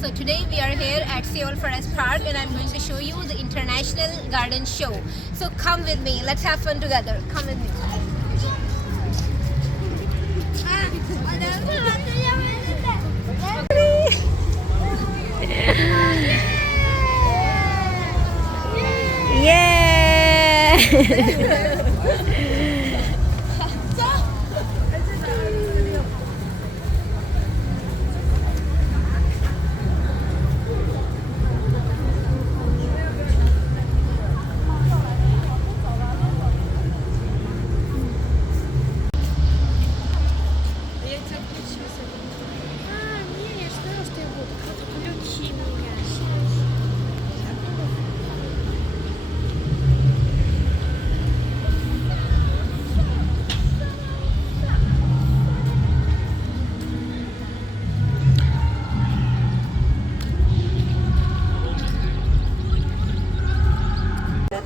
So today we are here at Seoul Forest Park and I'm going to show you the International Garden Show. So come with me, let's have fun together. Come with me. Yeah!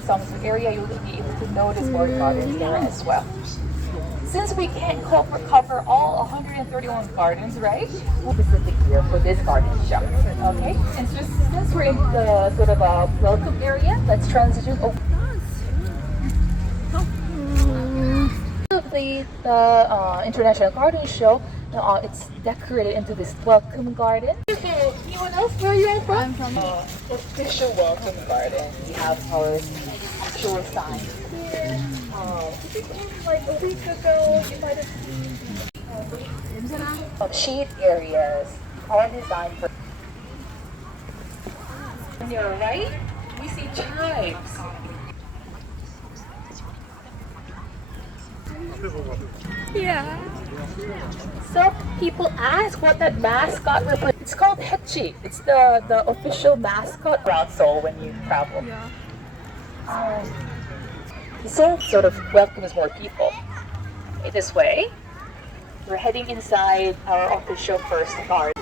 Some area you'll be able to notice more gardens there as well. Since we can't cover all 131 gardens, right? Specific here for this garden show. Okay? And since we're in the sort of a welcome area, let's transition over. The International Garden Show, it's decorated into this welcome garden. Anyone else where you are from? I'm from Official welcome garden. We have our actual sign here. Like a week ago, you might have seen shade areas all designed for. On your right, we see chimes. Yeah. So people ask what that mascot represents. It's called Hechi. It's the official mascot around Seoul when you travel. Yeah. Seoul sort of welcomes more people. This way, we're heading inside our official first garden.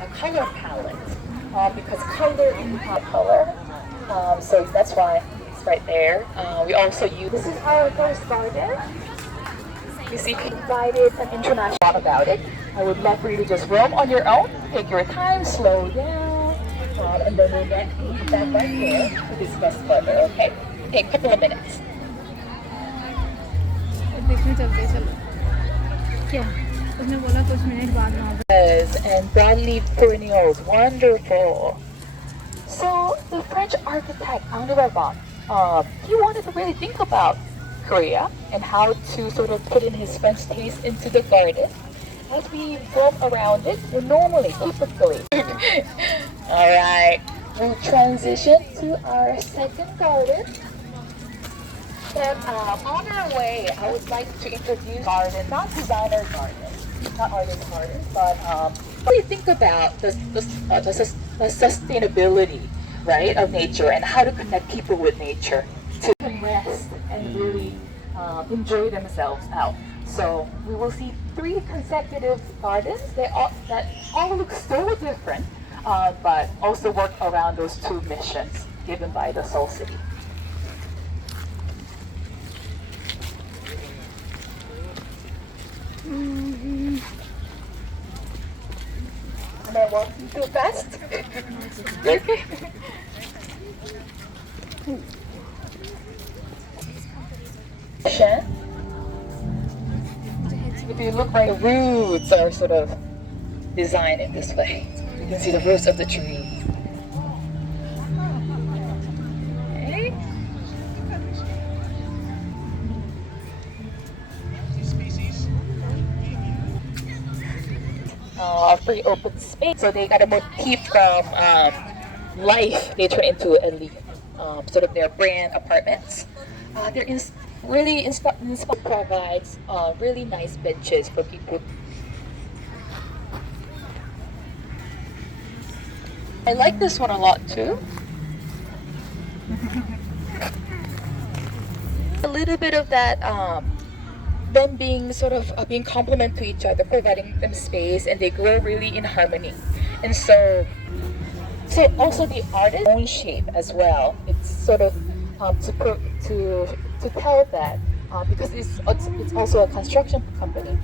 A color palette, because color is color. So that's why it's right there. We also use, this is our first garden. You see, invited an international about it. I would love for you to just roam on your own, take your time, slow down, and then we'll get back right here to discuss further, okay? Take a couple of minutes. देखने चलते चलो क्या उसने बोला कुछ minute बाद में Yes, and broadleaf perennials, wonderful. So the French architect Henri Revon, he wanted to really think about Korea and how to sort of put in his French taste into the garden. As we roam around it, typically. All right, we'll transition to our second garden. And on our way, I would like to introduce garden, not designer garden, not artist garden, but really think about the sustainability, right, of nature and how to connect people with nature to rest and really enjoy themselves out. So we will see 3 consecutive gardens that all look so different, but also work around those 2 missions given by the Seoul City. Am I walking too fast? Okay. If you look right, the roots are sort of designed in this way. You can see the roots of the tree. Okay. Free open space. So they got a motif from life. They turn into a leaf. Sort of their brand apartments. They're really provides really nice benches for people. I like this one a lot too. A little bit of that them being sort of being complement to each other, providing them space, and they grow really in harmony. And so also the artist's own shape as well. It's sort of to tell that because it's also a construction company.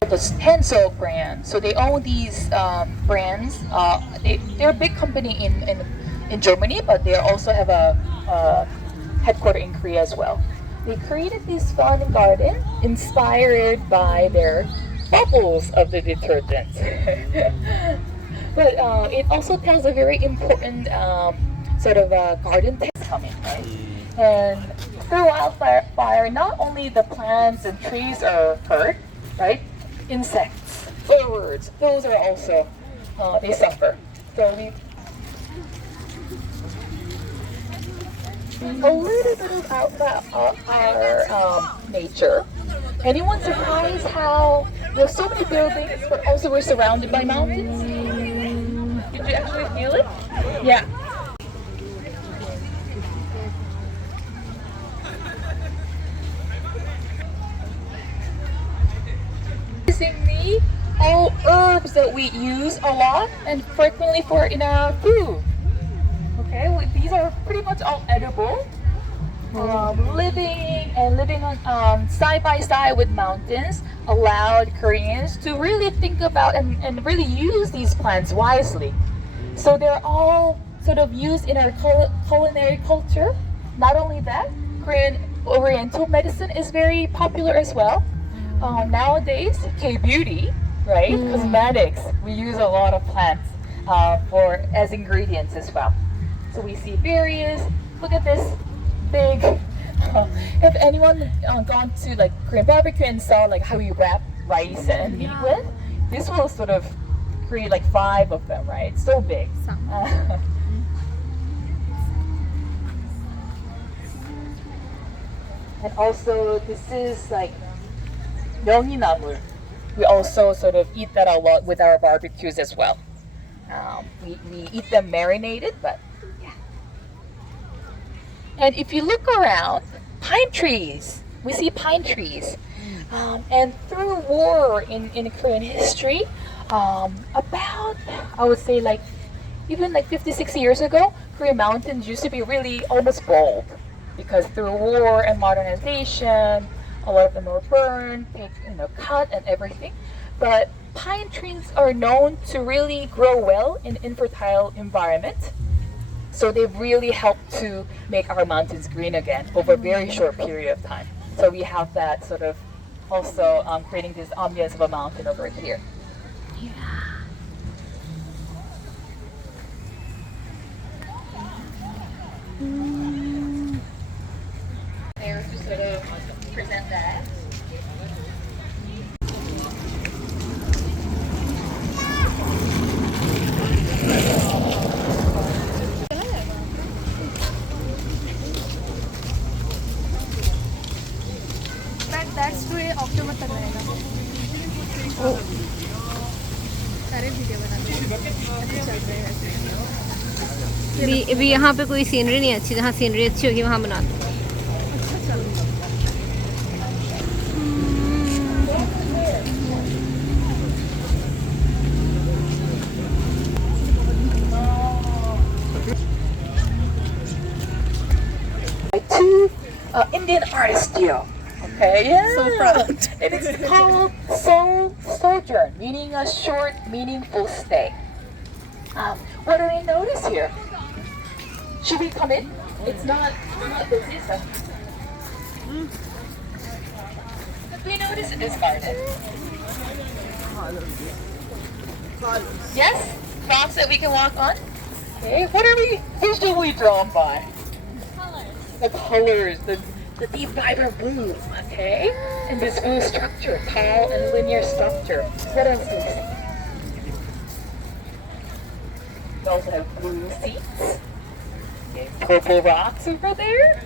The Henso brand. So they own these brands. They're a big company in Germany, but they also have a headquarters in Korea as well. They created this fun garden inspired by their bubbles of the detergent. But it also tells a very important sort of garden text coming, right? And through wildfire, not only the plants and trees are hurt, right? Insects, birds, those are also, they suffer. So we a little bit about our nature. Anyone surprised how there's so many buildings, but also we're surrounded by mountains? Did you actually feel it? Yeah. Amazingly, all herbs that we use a lot and frequently for in our food. Okay, well, these are pretty much all edible. Living on side by side with mountains allowed Koreans to really think about and really use these plants wisely. So they're all sort of used in our culinary culture. Not only that, Korean Oriental medicine is very popular as well. Nowadays, K-beauty, right? Cosmetics, we use a lot of plants as ingredients as well. So we see various, look at this big, if anyone gone to like Korean barbecue and saw like how you wrap rice and meat with, this will sort of create like 5 of them, right? So big. And also this is like 명이나물. We also sort of eat that a lot with our barbecues as well. We eat them marinated, but yeah. And if you look around, pine trees. We see pine trees. And through war in Korean history, about, I would say like, even like 50, 60 years ago, Korean mountains used to be really almost bald. Because through war and modernization, a lot of them were burned, cut and everything. But pine trees are known to really grow well in infertile environment. So they've really helped to make our mountains green again over a very short period of time. So we have that sort of also creating this ambience of a mountain over here. Yeah. There to sort of present that. That's today अक्टूबर तक रहेगा। सारे video बनाते हैं अच्छे चल रहे हैं। अभी यहाँ पे कोई सीनरी नहीं अच्छी, जहाँ सीनरी अच्छी होगी वहाँ बना दो। अच्छा चल रहा है। Two Indian artists deal. Okay, yeah. So proud. And it's called Sojourn, meaning a short, meaningful stay. What do we notice here? Should we come in? It's not busy, so. What do we notice in this garden? Yes? Rocks that we can walk on? Okay, what are we visually drawn by? The colors, the deep vibrant blue, okay? And this blue structure, tall and linear structure. What else do we see? We also have blue seats. Okay, purple rocks over there.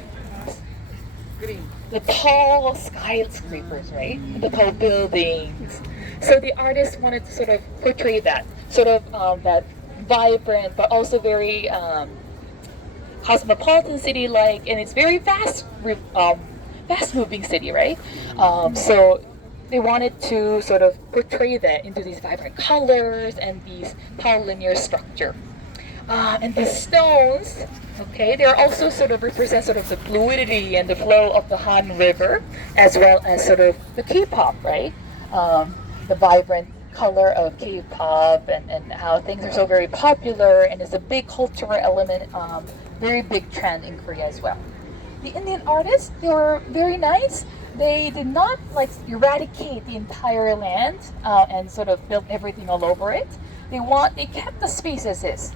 Green. The tall skyscrapers, right? The tall buildings. So the artist wanted to sort of portray that, sort of that vibrant, but also very cosmopolitan city like, and it's very fast moving city, right? So they wanted to sort of portray that into these vibrant colors and these polylinear structure. And the stones, okay, they are also sort of represent sort of the fluidity and the flow of the Han River, as well as sort of the K-pop, right? The vibrant color of K-pop and how things are so very popular, and it's a big cultural element, very big trend in Korea as well. The Indian artists, they were very nice. They did not like eradicate the entire land and sort of build everything all over it. They kept the space as is.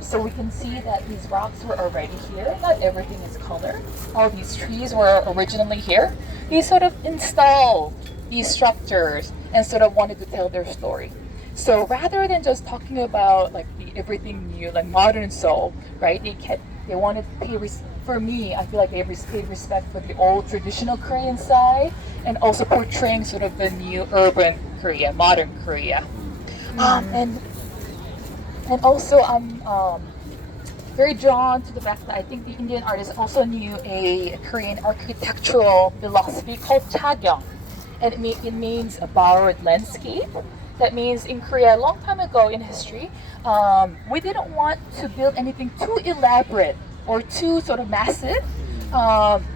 So we can see that these rocks were already here. Not everything is colored. All these trees were originally here. They sort of installed these structures and sort of wanted to tell their story. So rather than just talking about like everything new, like modern Seoul, right? They wanted to pay for me. I feel like they paid respect for the old traditional Korean side, and also portraying sort of the new urban Korea, modern Korea. And also, I'm very drawn to the fact that I think the Indian artists also knew a Korean architectural philosophy called chagyong. And it means a borrowed landscape. That means in Korea, a long time ago in history, we didn't want to build anything too elaborate or too sort of massive.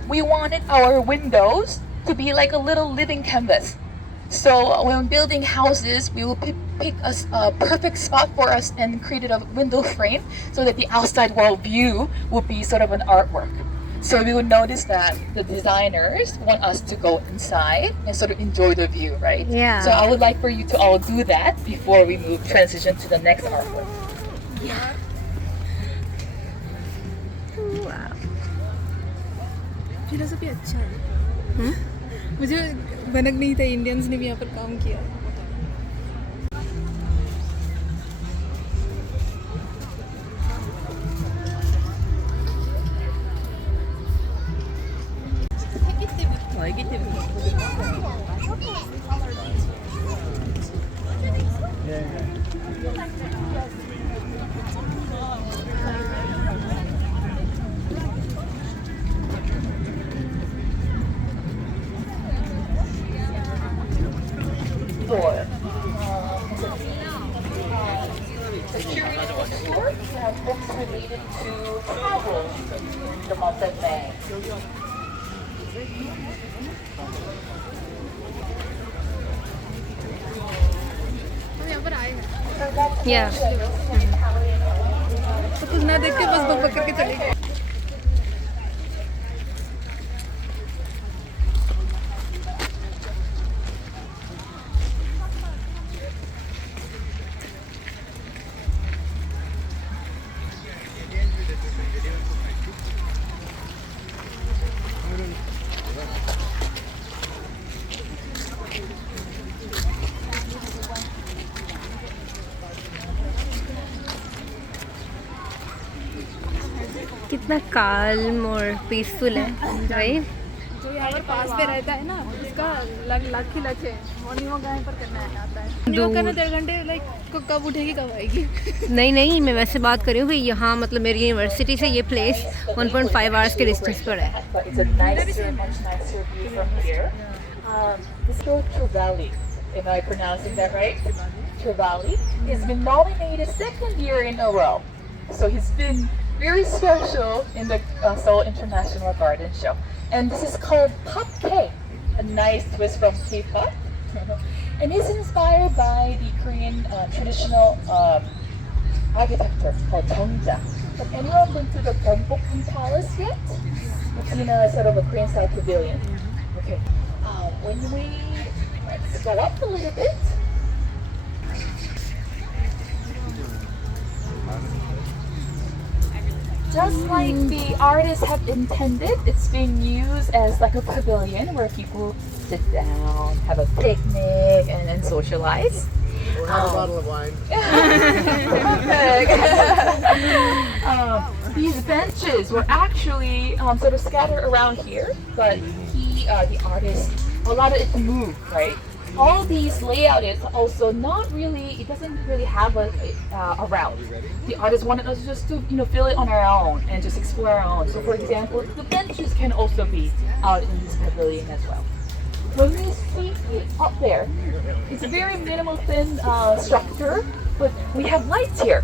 We wanted our windows to be like a little living canvas. So when building houses, we will pick a perfect spot for us and created a window frame so that the outside world view would be sort of an artwork. So we would notice that the designers want us to go inside and sort of enjoy the view, right? Yeah. So I would like for you to all do that before we transition to the next artwork. Yeah. Wow. Philosophy अच्छा है. मुझे भनक नहीं था Indians ने भी यहाँ पर काम किया. Store. The curated bookstore has books related to travel in the month of May. हम यहाँ पर आएंगे. Yeah. तो कुछ ना देख के बस बक करके चले गए. कितना calm और peaceful है, right? जो यहाँ पर पास पे रहता है ना, उसका लक ही लक है. मॉर्निंग वॉक यहाँ पर करना आता है. मॉर्निंग वॉक करना 1.5 घंटे लाइक कब उठेगी कब आएगी. नहीं मैं वैसे बात कर रही हूँ कि यहाँ मतलब मेरी यूनिवर्सिटी से ये प्लेस 1.5 आवर्स के डिस्टेंस पर है. It's a nicer, much nicer view from here. This is Trevally. Am I pronouncing that right? Trevally. He's been nominated 2nd year in a row. So he's been very special in the Seoul International Garden Show. And this is called Pop K, a nice twist from K-pop. And it's inspired by the Korean traditional architecture called Jeongja. Have anyone been to the Gyeongbokgung Palace yet? It's in a sort of a Korean style pavilion. Okay. Let's go up a little bit. Just like the artists have intended, it's being used as like a pavilion where people sit down, have a picnic, and socialize. We'll have a bottle of wine. These benches were actually sort of scattered around here, but the artist, allowed it to move, right? All these layout is also not really, it doesn't really have a route. The artist wanted us just to fill it on our own and just explore our own. So for example, the benches can also be out in this pavilion as well. when we see it up there, it's a very minimal thin structure, but we have lights here.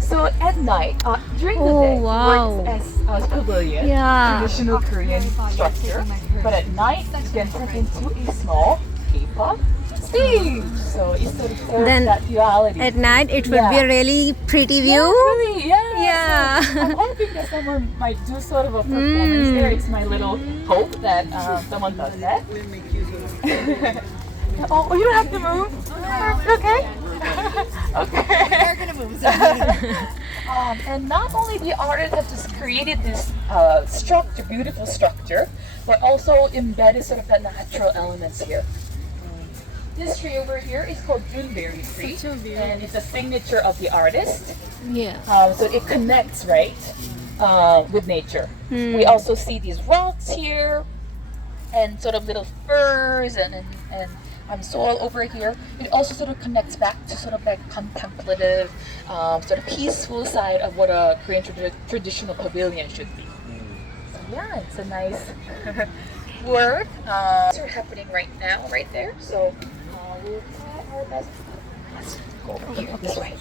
So at night, during the day, it works as a pavilion, traditional Korean structure. But at night, you can turn into a small K-pop stage. So it sort of serves Then that duality. At night, it would be a really pretty view. Really, yeah. Yeah. So I'm hoping that someone might do sort of a performance there. It's my little hope that someone does that. Oh, you don't have to move. Okay. Okay. We're gonna move. And not only the artists have just created this structure, beautiful structure, but also embedded sort of the natural elements here. This tree over here is called Junberry tree, and it's a signature of the artist. Yeah. So it connects, right, with nature. We also see these rocks here, and sort of little firs and soil over here. It also sort of connects back to sort of like contemplative, sort of peaceful side of what a Korean traditional pavilion should be. So yeah, it's a nice work. Things are happening right now, right there. So we'll try our best. Let's go over here this way.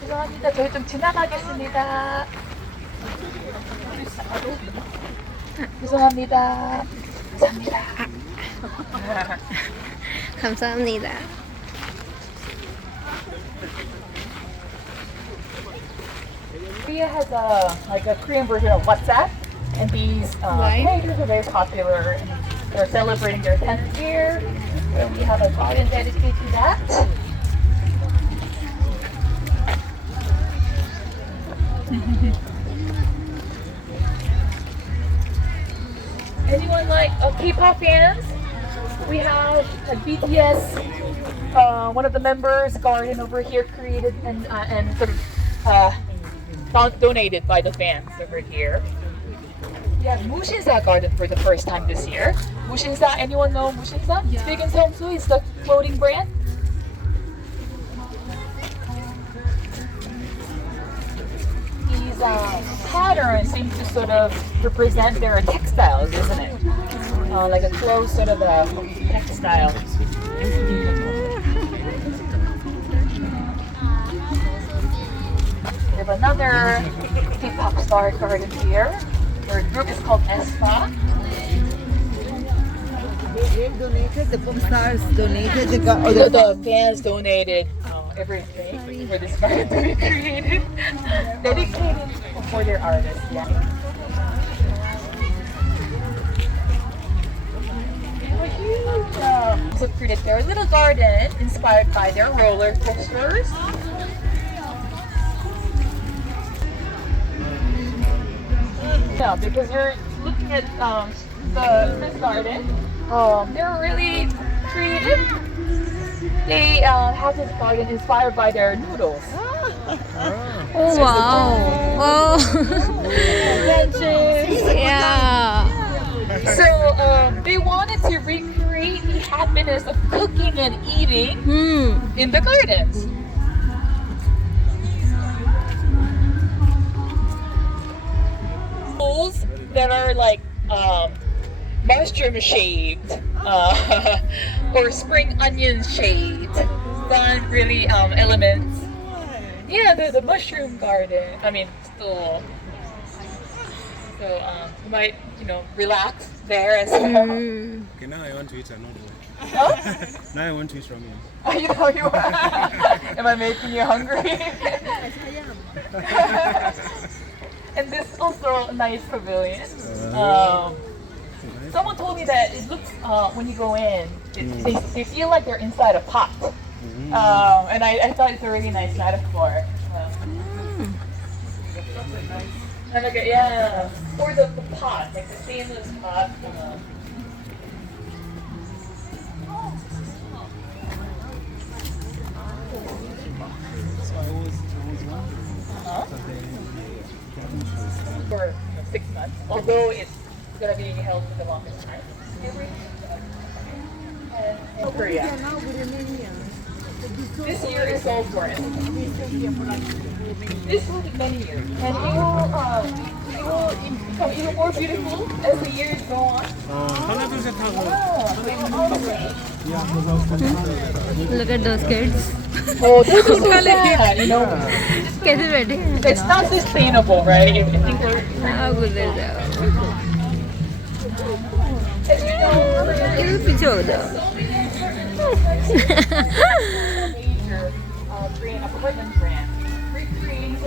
죄송합니다. 저희 좀 지나가겠습니다. 죄송합니다. 감사합니다. 감사합니다. Korea has a Korean version of WhatsApp, and these pages are very popular. And they're celebrating their 10th year. So we have a garden dedicated to that. Anyone like K-pop fans? We have a BTS, one of the members' garden over here created and sort of donated by the fans over here. We have Mushinsa garden for the first time this year. Mushinsa, anyone know Mushinsa? It's big in Seongsu. It's the clothing brand. These patterns seem to sort of represent their textiles, isn't it? Like a close sort of a textile. We have another K-pop star garden here. Their group is called Espa. They donated, the pop stars donated The fans donated everything for this garden to be created. Dedicated for their artists, yeah. A huge also created their little garden inspired by their roller coasters. Yeah, because you're looking at this garden, they're really creative. They have this garden inspired by their noodles. Oh wow! Oh, yeah. So they wanted to recreate the happiness of cooking and eating in the gardens. Bowls that are like mushroom shaped or spring onion shaped. Fun, really elements. Yeah, the mushroom garden. I mean, still. So you might, relax there as well. Okay, now I want to eat a noodle. Huh? Now I want to eat from you. Oh, you are. Am I making you hungry? And this is also a nice pavilion. Someone told me that it looks, when you go in, they feel like they're inside a pot. And I thought it's a really nice metaphor. And like yeah, or the pot, like the stainless pot. So I was wondering. For 6 months, although it's gonna be held for the longest time. And in Korea. This year is Seoul Forest. This will be many years, and it will become even more beautiful as the years go on. 하나 둘 셋 하고. So they will all the same. Look at those kids. Oh, this is so sad, you know. कैसे बैठे हैं? It's not sustainable, right? I think we're, हाँ गुजर जाओ. as you know, क्यों पीछे हो जाओ? major Korean apartment brand recreating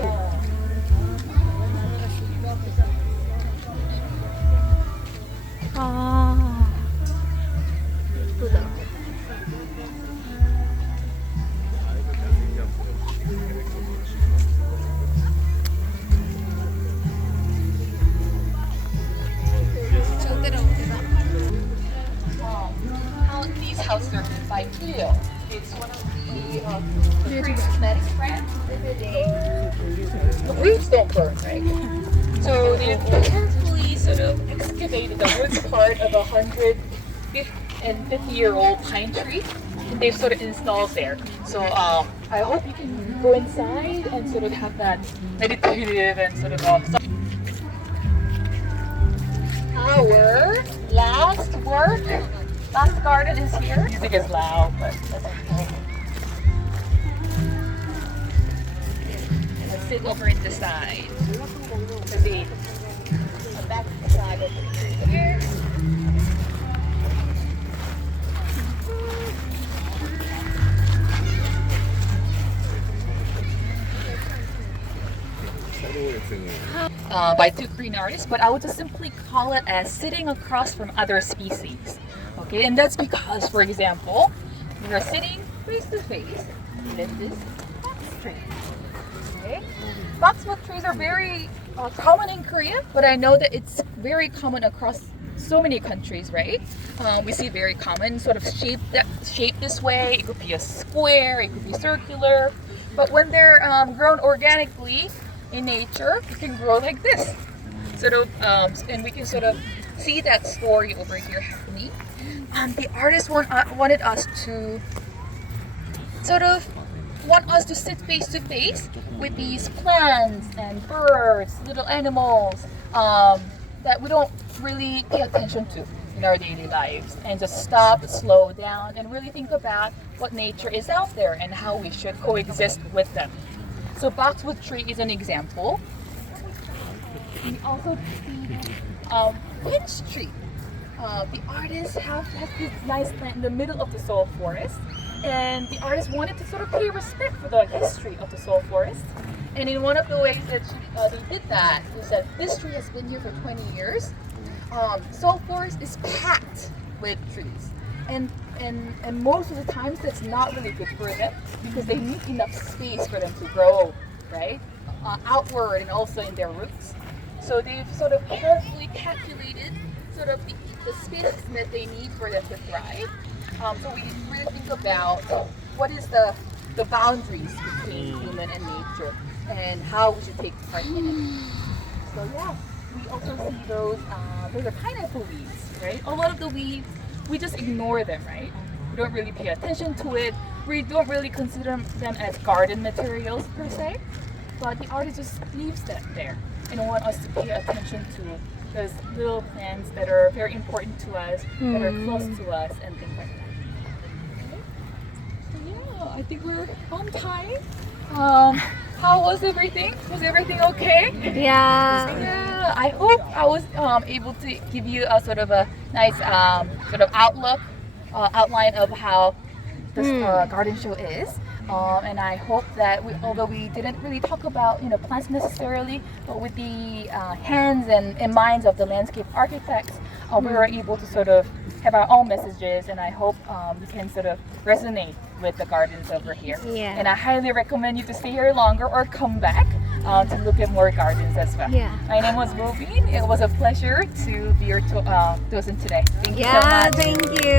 아. 예쁘다. how these houses are made by Clio. It's one of the Korean cosmetics brands. The roots don't burn, right? So they've carefully sort of excavated the roots part of a 150-year-old pine tree. And they've sort of installed there. So I hope you can go inside and sort of have that meditative and sort of our last garden is here. Music is loud, but that's okay. Let's sit over in the side. The back side over here. By two Korean artists, but I would just simply call it as sitting across from other species. Okay, and that's because, for example, we are sitting face to face with this box tree. Okay, boxwood trees are very common in Korea, but I know that it's very common across so many countries, right? We see very common sort of shape this way. It could be a square, it could be circular, but when they're grown organically in nature, it can grow like this. Sort of, and we can sort of see that story over here happening. The artist wanted us to sit face to face with these plants and birds, little animals that we don't really pay attention to in our daily lives, and just stop, slow down, and really think about what nature is out there and how we should coexist with them. So boxwood tree is an example. We also see quince tree. The artist has this nice plant in the middle of the Seoul forest, and the artist wanted to sort of pay respect for the history of the Seoul forest. And in one of the ways that they did that is that this tree has been here for 20 years. Seoul forest is packed with trees, and most of the times that's not really good for them because they need enough space for them to grow, right, outward and also in their roots. So they've sort of carefully calculated sort of the space that they need for them to thrive. So we really think about what is the boundaries between human and nature and how we should take part in it. So yeah, we also see those are pineapple weeds, right? A lot of the weeds, we just ignore them, right? We don't really pay attention to it. We don't really consider them as garden materials per se, but the artist just leaves that there and want us to pay attention to those little plants that are very important to us, that are close to us, and things like that. Okay. So yeah, I think we're on time. How was everything? Was everything okay? Yeah. Yeah, I hope I was able to give you a sort of a nice sort of outline of how this garden show is. And I hope that although we didn't really talk about plants necessarily, but with the hands and minds of the landscape architects, we were able to sort of have our own messages, and I hope we can sort of resonate with the gardens over here. Yeah. And I highly recommend you to stay here longer or come back to look at more gardens as well. Yeah. My name was Robin. It was a pleasure to be your docent today. Thank you so Yeah, much. thank you.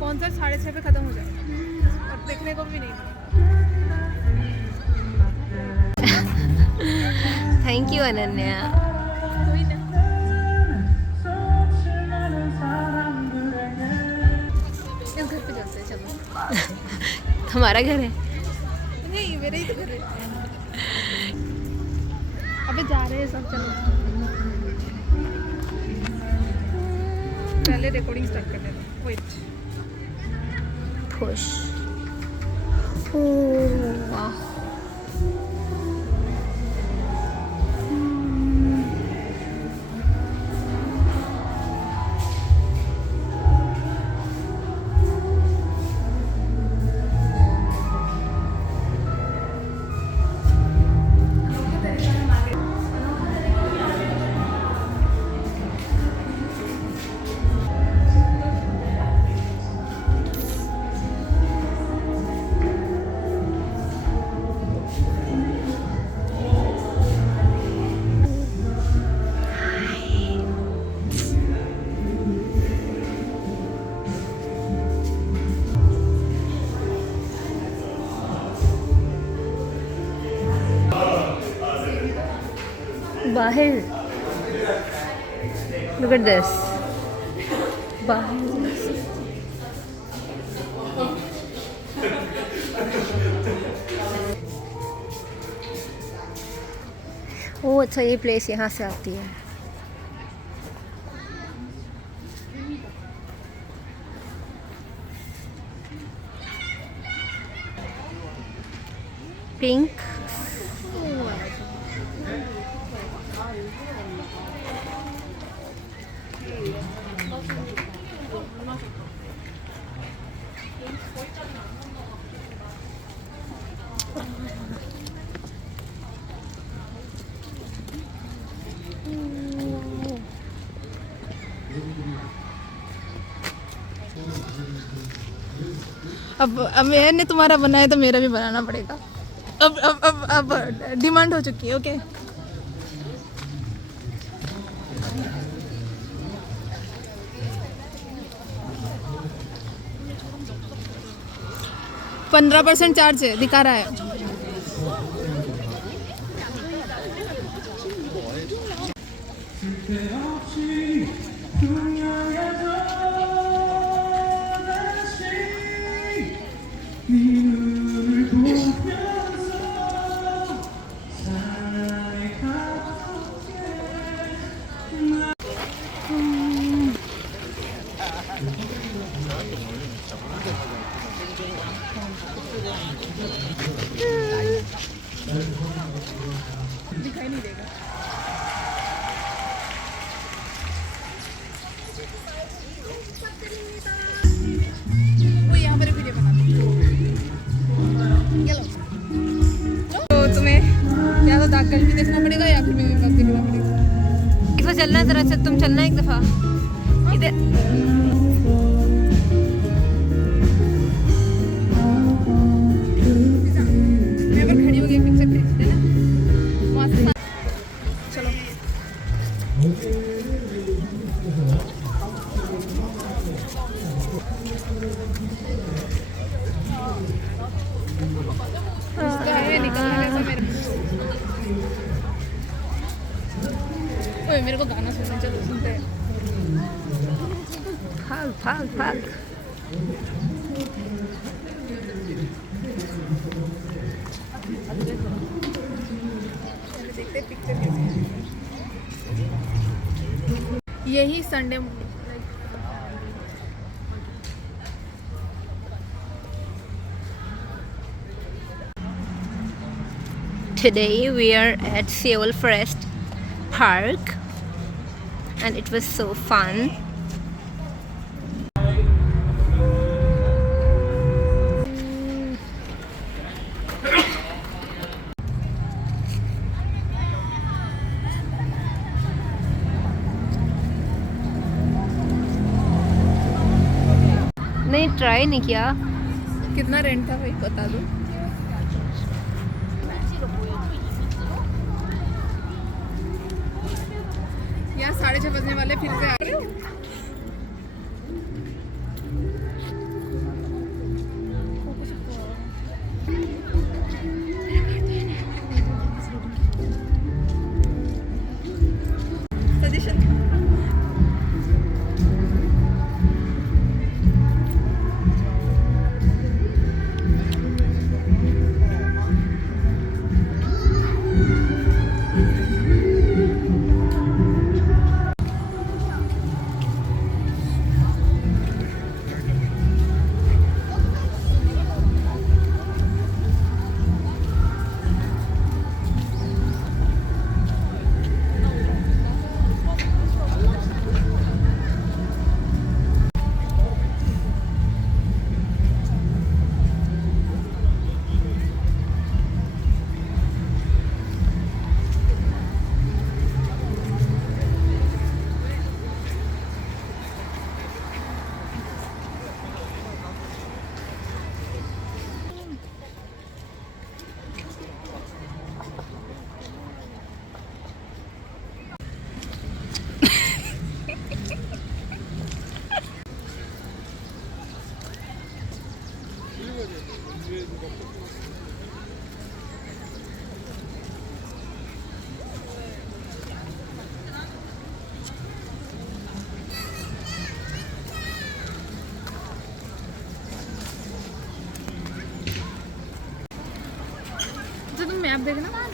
Concert 6:30 पे खत्म हो जाएगा और देखने को भी नहीं मिलेगा. Thank you, Ananya. कोई ना. हमारा घर है। नहीं मेरे ही तो घर है। अबे जा रहे हैं सब, चलो पहले रिकॉर्डिंग स्टार्ट कर लेते हैं। Wait push. ओह वाह। बाहर look at this बाहर ओह अच्छा ये प्लेस यहाँ से आती है। पिंक अब मैंने तुम्हारा बनाया तो मेरा भी बनाना पड़ेगा। अब डिमांड हो चुकी है। ओके 15% चार्ज है दिखा रहा है। दिखाई नहीं देगा। वो यहाँ पर वीडियो बनाते तो तुम्हें या तो दागल भी देखना पड़ेगा या फिर मेरे ब्लॉग देखना पड़ेगा। एक बार चलना है, जरा से तुम चलना एक दफा इधर। मैं पर खड़ी हो गई पिक्चर खींचते ना वहाँ से। चलो उसका है निकालने का मेरे। ओए मेरे को गाना सुनना, चलो सुनते हैं। भाग भाग भाग। देखते पिक्चर कैसे है। यही Sunday Today we are at Seoul Forest Park and it was so fun. नहीं ट्राई नहीं किया। कितना रेंट था भाई बता दो। यार 6:30 बजने वाले, फिर से आ रहे हो। सजेशन तो तुम मैप देखना